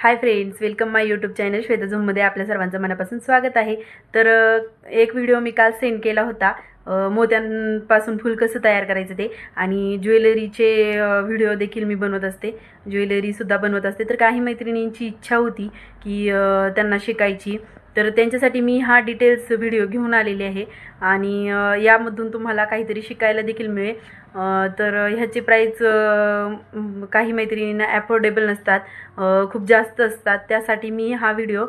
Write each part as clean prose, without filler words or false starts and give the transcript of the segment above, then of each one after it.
Hi friends, welcome माय YouTube channel Shweta झूममध्ये आपल्या सर्वांचं मनापासून स्वागत आहे. तर एक व्हिडिओ मी काल सेंड केला होता, मोत्यांपासून फूल कसं तयार करायचं ते, आणि ज्वेलरीचे व्हिडिओ देखील मी बनवत असते, ज्वेलरीसुद्धा बनवत असते. तर काही मैत्रिणींची इच्छा होती की त्यांना शिकायची, तर त्यांच्यासाठी मी हा डिटेल्स व्हिडिओ घेऊन आलेले आहे. आणि यामधून तुम्हाला काहीतरी शिकायला देखील मिळेल. तर ह्याची प्राईस काही मैत्रिणींना ॲफोर्डेबल नसतात, खूप जास्त असतात. त्यासाठी मी हा व्हिडिओ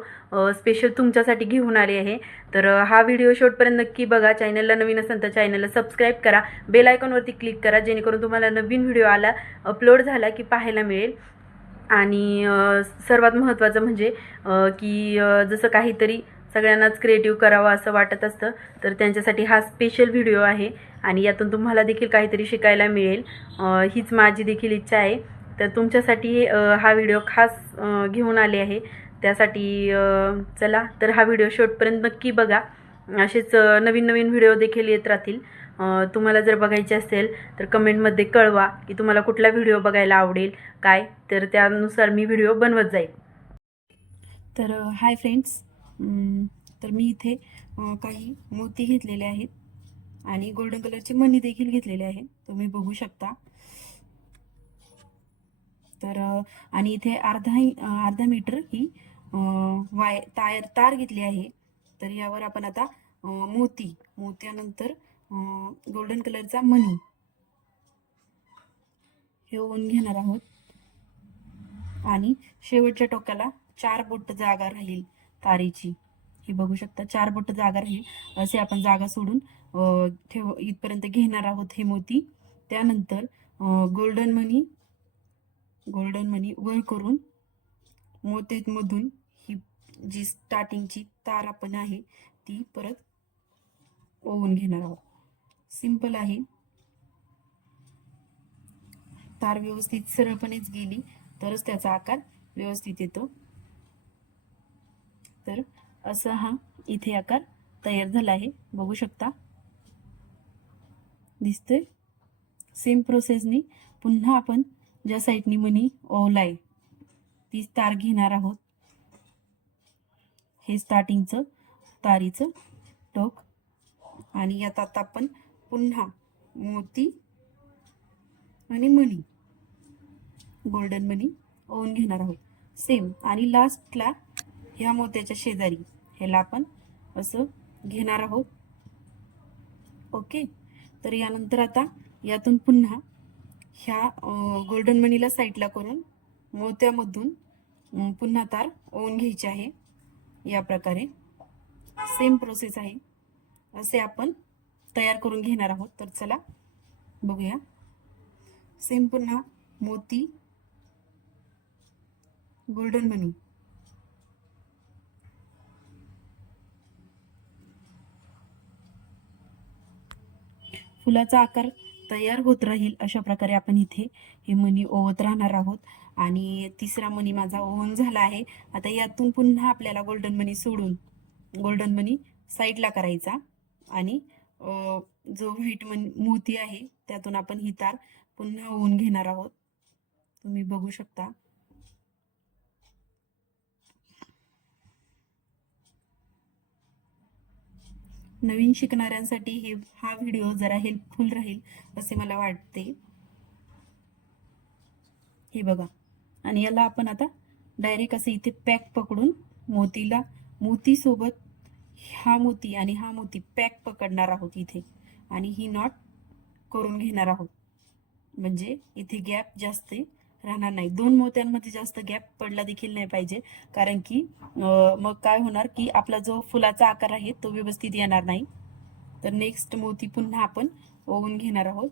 स्पेशल तुमच्यासाठी घेऊन आले आहे. तर हा व्हिडिओ शेवटपर्यंत नक्की बघा. चॅनलला नवीन असेल तर चॅनलला सबस्क्राईब करा, बेल आयकॉनवरती क्लिक करा, जेणेकरून तुम्हाला नवीन व्हिडिओ अपलोड झाला की पाहायला मिळेल. आणि सर्वात महत्त्वाचं म्हणजे की जसं काहीतरी सगळ्यांनाच क्रिएटिव्ह करावं असं वाटत असतं, तर त्यांच्यासाठी हा स्पेशल व्हिडिओ आहे आणि यातून तुम्हाला देखील काहीतरी शिकायला मिळेल. हीच माझी देखील इच्छा आहे. तर तुमच्यासाठी हा व्हिडिओ खास घेऊन आले आहे. त्यासाठी चला तर हा व्हिडिओ शेवटपर्यंत नक्की बघा. असेच नवीन नवीन व्हिडिओ देखील येत राहतील. तुम्हाला जर बघायचे असेल तर कमेंटमध्ये कळवा की तुम्हाला कुठला व्हिडिओ बघायला आवडेल काय, तर त्यानुसार मी व्हिडिओ बनवत जाईल. तर हाय फ्रेंड्स, तर मी इथे काही मोती घेतलेले आहेत आणि गोल्डन कलरचे मणी देखील घेतलेले आहे, तुम्ही बघू शकता. तर आणि इथे अर्धा मीटर ही तार घेतली आहे. तर यावर आपण आता मोत्यानंतर गोल्डन कलरचा मणी हे ओवून घेणार आहोत. आणि शेवटच्या टोकाला 4 बोट जागा राहील तारेची, ही बघू शकता. 4 बोट जागा राहील असे आपण जागा सोडून इथपर्यंत घेणार आहोत हे मोती. त्यानंतर गोल्डन मनी वर करून मोत्यांमधून ही जी स्टार्टिंगची तार आपण आहे ती परत ओवून घेणार आहोत. सिंपल आहे. तार व्यवस्थित सरळपणेच गेली तरच त्याचा आकार व्यवस्थित येतो. तर असा हा इथे आकार तयार झाला आहे, बघू शकता. दिसतोय. सेम प्रोसेसनी पुन्हा आपण ज्या साईडनी मनी ओवलाय तीच तार घेणार आहोत. हे स्टार्टिंगचं तारीचं टोक, आणि यात आता आपण पुन्हा मोती आणि मणी गोल्डन मनी ओवून घेणार आहोत सेम. आणि लास्टला ह्या मोत्याच्या शेजारी ह्याला आपण असं घेणार आहोत. ओके. तर यानंतर आता यातून पुन्हा ह्या गोल्डन मनीला साईडला करून मोत्यामधून पुन्हा तार ओवून घ्यायची आहे. या प्रकारे सेम प्रोसेस आहे, असे आपण तयार करून घेणार आहोत. तर चला बघूया. सेम पुन्हा मोती गोल्डन मनी फुलाचा आकार तयार होत राहील अशा प्रकारे आपण इथे हे मणी ओवत राहणार आहोत. आणि तिसरा मणी माझा ओवून झाला आहे. आता यातून पुन्हा आपल्याला गोल्डन मनी सोडून गोल्डन मनी साईडला करायचा आणि जो व्हाईट मोती आहे त्यातून आपण ही तार पुन्हा ओवून घेणार आहोत, तुम्ही बघू शकता. नवीन शिकणाऱ्यांसाठी हा व्हिडिओ जरा हेल्पफुल राहील असे मला वाटते. हे बघा. आणि याला आपण आता डायरेक्ट असं इथे पॅक पकडून मोती सोबत हा मोती आणि हा मोती पॅक पकडणार आहोत इथे, आणि ही नॉट करून घेणार आहोत. म्हणजे इथे गॅप जास्त राहणार नाही. 2 मोत्यांमध्ये जास्त गॅप पडला देखील नाही पाहिजे, कारण की मग काय होणार की आपला जो फुलाचा आकार आहे तो व्यवस्थित येणार नाही. तर नेक्स्ट मोती पुन्हा आपण ओवून घेणार आहोत.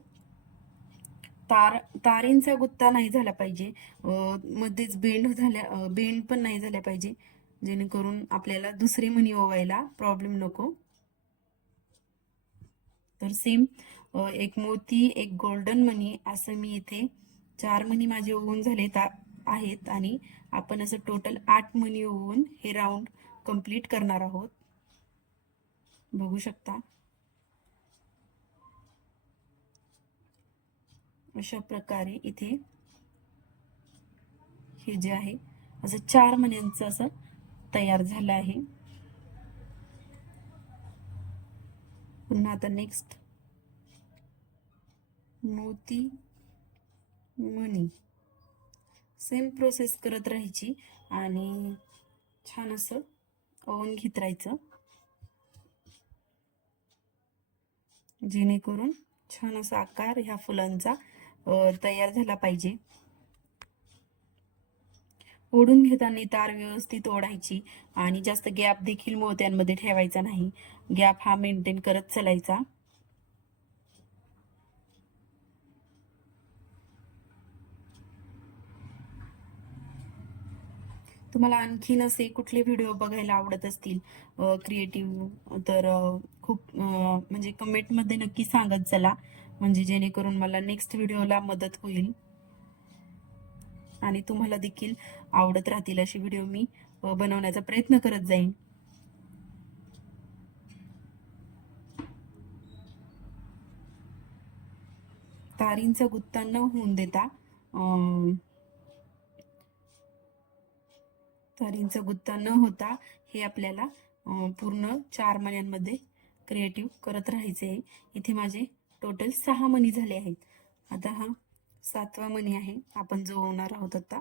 तारेंचा गुत्ता नाही झाला पाहिजे, मध्येच बेंड पण नाही झाल्या पाहिजे, जेणेकरून आपल्याला दुसरे मणी ओवायला प्रॉब्लेम नको. तर सेम एक मोती एक गोल्डन मनी असं मी इथे 4 मणी माझे ओवून झाले आहेत. आणि आपण असं टोटल 8 मणी ओवून हे राऊंड कंप्लीट करणार आहोत, बघू शकता. अशा प्रकारे इथे हे जे आहे असं 4 मण्यांचं असं तयार झालं आहे. पुन्हा आता नेक्स्ट मोती मणी, सेम प्रोसेस करत राहायची आणि छान असं ओवून घेत राहायचं, जेणेकरून छान असा आकार ह्या फुलांचा तयार झाला पाहिजे. ओढून घेताना तार व्यवस्थित ओढायची आणि जास्त गॅप देखील मोत्यांमध्ये ठेवायचा नाही. गॅप हा मेंटेन करत चालायचा. तुम्हाला आणखीन असे कुठले व्हिडिओ बघायला आवडत असतील क्रिएटिव्ह, तर खूप म्हणजे कमेंटमध्ये नक्की सांगत चला, म्हणजे जेणेकरून मला नेक्स्ट व्हिडिओला मदत होईल आणि तुम्हाला देखील आवडत राहतील असे व्हिडिओ मी बनवण्याचा प्रयत्न करत जाईन. तारींचा गुत्ता न होऊन देता तारींचा गुत्ता न होता हे आपल्याला पूर्ण 4 मण्यांमध्ये क्रिएटिव्ह करत राहायचे आहे. इथे माझे टोटल 6 मणी झाले आहेत. आता हा 7वा मणी आहे आपण जो ओवणार आहोत. आता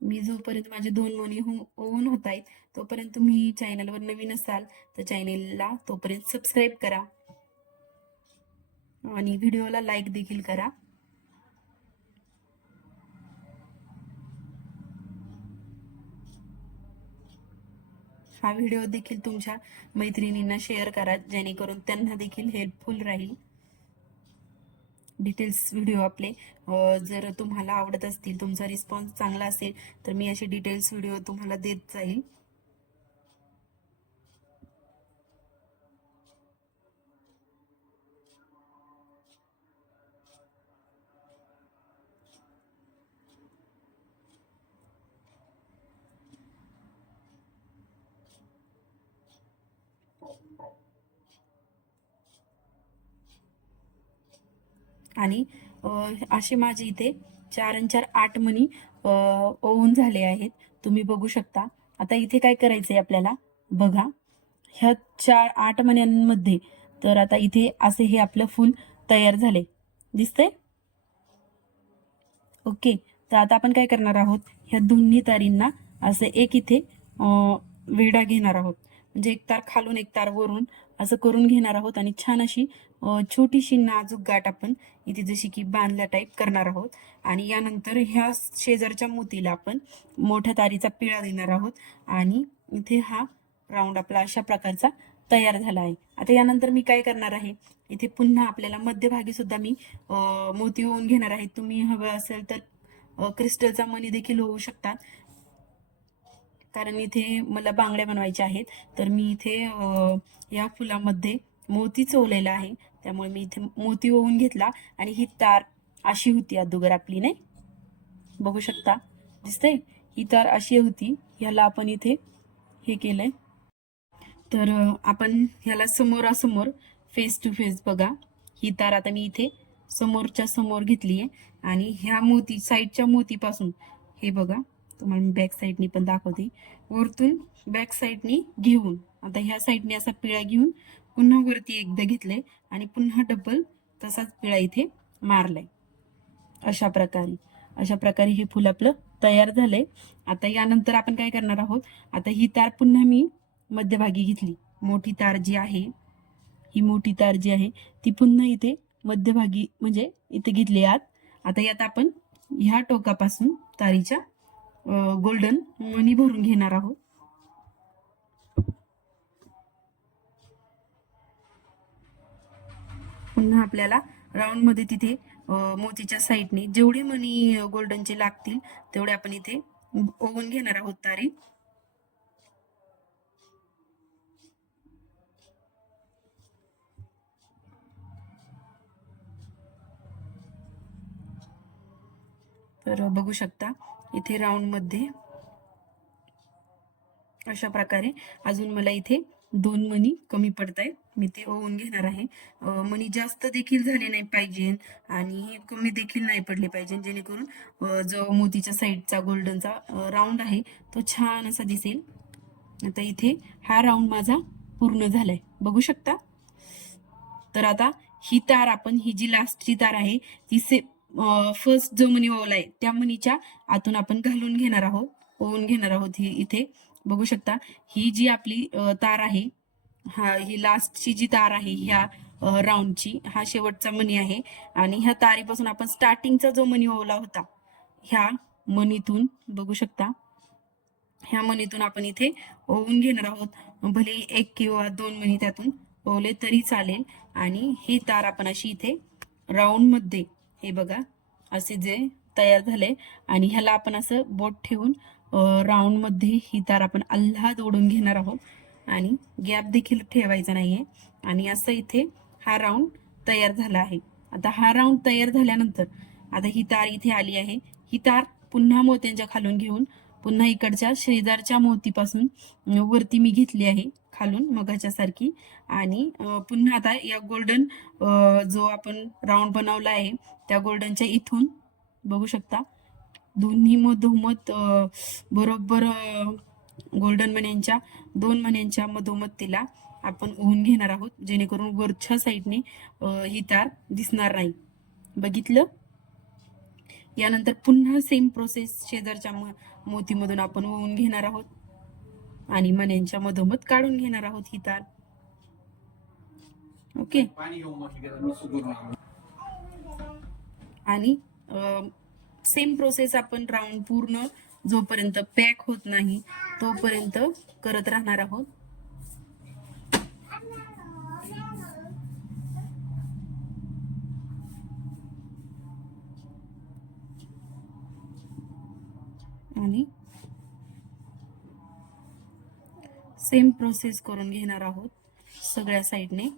मी जोपर्यंत माझे 2 मणी ओवून होत आहेत तोपर्यंत तुम्ही चॅनलवर नवीन असाल तर चॅनलला तोपर्यंत सबस्क्राईब करा आणि व्हिडिओला लाईक देखील करा. हा व्हिडिओ देखील तुमच्या मैत्रिणींना शेअर करा, जेणेकरून त्यांना देखील हेल्पफुल राहील. डिटेल्स व्हिडिओ आपले जर तुम्हाला आवडत असतील, तुमचा रिस्पॉन्स चांगला असेल तर मी असे डिटेल्स व्हिडिओ तुम्हाला देत जाईल. आणि असे माझे इथे 4 आणि 4 8 मणी ओवून झाले आहेत, तुम्ही बघू शकता. आता इथे काय करायचंय आपल्याला बघा, ह्या 4 8 मण्यांमध्ये तर आता इथे असे हे आपलं फूल तयार झाले, दिसतंय. ओके, तर आता आपण काय करणार आहोत, ह्या दोन्ही तारींना असे एक इथे वेढा घेणार आहोत, म्हणजे एक तार खालून एक तार वरून असं करून घेणार आहोत आणि छान अशी छोटीशी नाजूक गाठ आपण इथे जशी की बांधल्या टाईप करणार आहोत. आणि यानंतर ह्या शेजारच्या मोतीला आपण मोठ्या तारीचा पिळा देणार आहोत आणि इथे हा राऊंड आपला अशा प्रकारचा तयार झाला आहे. आता यानंतर मी काय करणार आहे, इथे पुन्हा आपल्याला मध्यभागी सुद्धा मी मोती होऊन घेणार आहे. तुम्ही हवं असेल तर क्रिस्टलचा मणी देखील होऊ शकतात, कारण इथे मला बांगड्या बनवायच्या आहेत. तर मी इथे या फुलामध्ये मोती चोवलेला आहे, त्यामुळे मी इथे मोती ओवून घेतला आणि ही तार अशी होती अगोदर आपली, नाही बघू शकता, दिसतंय. ही तार अशी होती, ह्याला आपण इथे हे केलंय. तर आपण ह्याला समोरासमोर फेस टू फेस बघा, ही तार आता मी इथे समोरच्या समोर घेतली आहे आणि ह्या मोती साईडच्या मोतीपासून हे बघा, तुम्हाला मी बॅक साईडनी पण दाखवते, वरतून बॅक साईडनी घेऊन आता ह्या साईडने असा पिळा घेऊन पुन्हा वरती एकदा घेतलंय आणि पुन्हा डबल तसाच पिळा इथे मारलाय. अशा प्रकारे हे फुल आपलं तयार झालंय. आता यानंतर आपण काय करणार आहोत, आता ही तार पुन्हा मी मध्यभागी घेतली, मोठी तार जी आहे, ही मोठी तार जी आहे ती पुन्हा इथे मध्यभागी म्हणजे इथे घेतली आत. आता यात आपण ह्या टोकापासून तारीच्या गोल्डन मणी भरून घेणार आहोत. पुन्हा आपल्याला राऊंड मध्ये तिथे मोतीच्या साईडने जेवढे मणी गोल्डनचे लागतील तेवढे आपण इथे ओवून घेणार आहोत तारी. तर बघू शकता इथे राऊंड मध्ये अशा प्रकारे. अजून मला इथे 2 मणी कमी पडत आहेत, मी ते ओवून घेणार आहे. मणी जास्त देखील झाले नाही पाहिजे आणि कमी देखील नाही पडले पाहिजे, जेणेकरून जो मोतीच्या साईडचा गोल्डनचा राऊंड आहे तो छान असा दिसेल. आता इथे हा राऊंड माझा पूर्ण झालाय, बघू शकता. तर आता ही तार आपण, ही जी लास्टची तार आहे ती फर्स्ट जो मणी ओवलाय त्या मणीच्या आतून आपण घालून घेणार आहोत, ओवून घेणार आहोत. ही इथे बघू शकता, ही जी आपली तार आहे, ही लास्टची जी तार आहे ह्या राऊंडची, हा शेवटचा मणी आहे. आणि ह्या तारीपासून आपण स्टार्टिंगचा जो मणी ओवला होता ह्या मणीतून बघू शकता, ह्या मणीतून आपण इथे ओवून घेणार आहोत. भले 1 किंवा 2 मणी त्यातून ओवले तरी चालेल. आणि ही तार आपण अशी इथे राऊंड मध्ये, हे बघा असे जे तयार झाले, आणि ह्याला आपण असं बोट ठेवून राऊंड मध्ये ही तार आपण आल्हाद ओढून घेणार आहोत. आणि गॅप देखील ठेवायचा नाहीये. आणि असं इथे हा राऊंड तयार झाला आहे. आता हा राऊंड तयार झाल्यानंतर आता ही तार इथे आली आहे. ही तार पुन्हा मोत्यांच्या खालून घेऊन पुन्हा इकडच्या शेजारच्या मोतीपासून वरती मी घेतली आहे, खालून मगाच्या सारखी. आणि पुन्हा आता या गोल्डन जो आपण राऊंड बनवला आहे त्या गोल्डनच्या इथून बघू शकता, दोन्ही मधोमध बरोबर गोल्डन मण्यांच्या 2 मण्यांच्या मधोमध तिला आपण ओवून घेणार आहोत, जेणेकरून वरच्या साईडने ही तार दिसणार नाही. बघितलं. यानंतर पुन्हा सेम प्रोसेस शेजारच्या मोतीमधून आपण ओवून घेणार आहोत आणि मण्यांच्या मधोमध काढून घेणार आहोत ही तार. ओके. आणि सेम प्रोसेस आपण राऊंड पूर्ण जोपर्यंत पॅक होत नाही तोपर्यंत करत राहणार आहोत. आणि सेम प्रोसेस करून घेणार आहोत सगळ्या साईडने.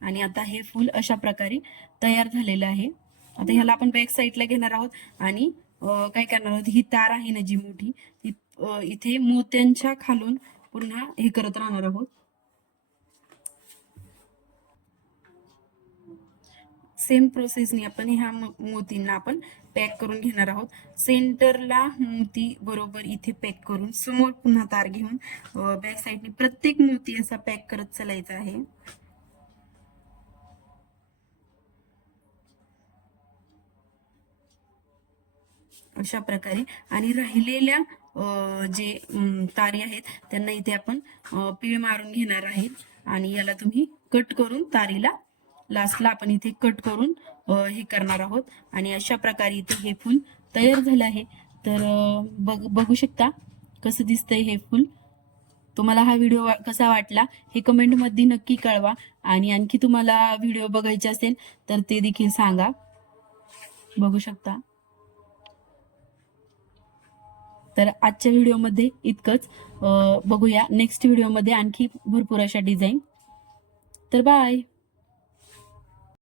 आणि आता हे फूल अशा प्रकारे तयार झालेलं आहे. आता ह्याला आपण बॅक साईडला घेणार आहोत आणि काय करणार आहोत, ही तार आहे ना जी मोठी, ती इथे मोत्यांच्या खालून पुन्हा हे करत राहणार आहोत. सेम प्रोसेसने आपण ह्या मोतींना आपण पॅक करून घेणार आहोत. सेंटरला मोती बरोबर इथे पॅक करून समोर पुन्हा तार घेऊन बॅक साईडने प्रत्येक मोती असा पॅक करत चालायचा आहे. अशा प्रकारे. आणि राहिलेल्या जे तारे आहेत त्यांना इथे आपण पीळ मारून घेणार आहेत. आणि याला तुम्ही कट करून तारीला लास्टला आपण इथे कट करून हे करणार आहोत. आणि अशा प्रकारे इथे हे फूल तयार झालं आहे. तर बघू शकता कसं दिसतंय हे फूल. तुम्हाला हा व्हिडिओ कसा वाटला हे कमेंटमध्ये नक्की कळवा. आणि आणखी तुम्हाला व्हिडिओ बघायचे असेल तर ते देखील सांगा. बघू शकता. तर आजच्या व्हिडिओमध्ये इतकंच. बघूया नेक्स्ट व्हिडिओमध्ये आणखी भरपूर अशा डिझाईन. तर बाय.